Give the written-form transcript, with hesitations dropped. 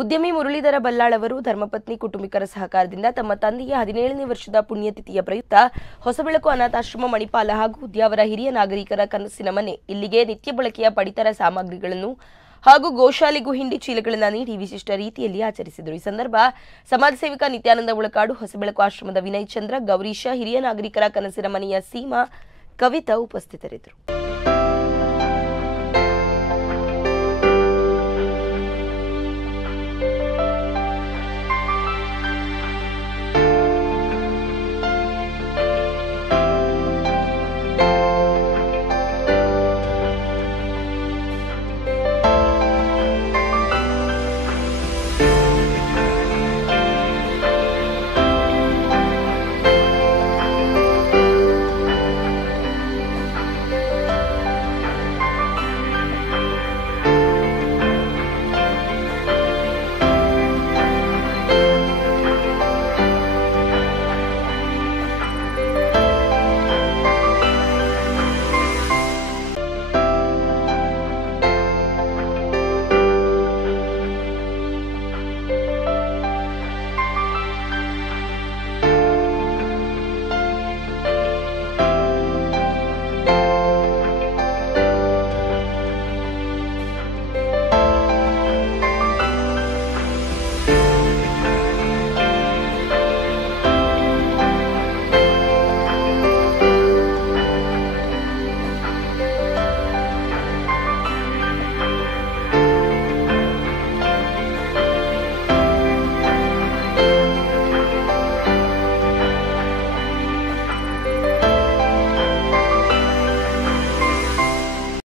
ಉದ್ಯಮಿ ಮುರಳೀಧರ ಬಲ್ಲಾಳ್ ಅವರು ಧರ್ಮಪತ್ನಿ ಕುಟುಂಬಿಕರ ಸಹಕಾರದಿಂದ ತಮ್ಮ ತಂದೆಯ 17ನೇ ವರ್ಷದ ಪುಣ್ಯತಿಥಿಯ ಪ್ರಯುಕ್ತ ಹೊಸಬೆಳಕು ಅನಾಥಾಶ್ರಮ ಮಣಿಪಾಲ ಹಾಗೂ ಉದ್ಯಾವರ ಹಿರಿಯ ನಾಗರಿಕರ ಕನಸಿನ ಮನೆ ಇಲ್ಲಿಗೆ ನಿತ್ಯ ಬಳಕೆಯ ಪಡಿತರ ಸಾಮಗ್ರಿಗಳನ್ನು ಹಾಗೂ ಗೋಶಾಲೆಗೂ ಹಿಂಡಿ ಚೀಲಗಳನ್ನು ನೀಡಿ ವಿಶಿಷ್ಟ ರೀತಿಯಲ್ಲಿ ಆಚರಿಸಿದರು। ಈ ಸಂದರ್ಭ ಸಮಾಜ ಸೇವಕ ನಿತ್ಯಾನಂದ ಉಳಕಾಡು, ಹೊಸಬೆಳಕು ಆಶ್ರಮದ ವಿನಯ್ ಚಂದ್ರ, ಗೌರೀಶ, ಹಿರಿಯ ನಾಗರಿಕರ ಕನಸಿನ ಮನೆಯ ಸೀಮಾ, ಕವಿತಾ ಉಪಸ್ಥಿತರಿದ್ದರು।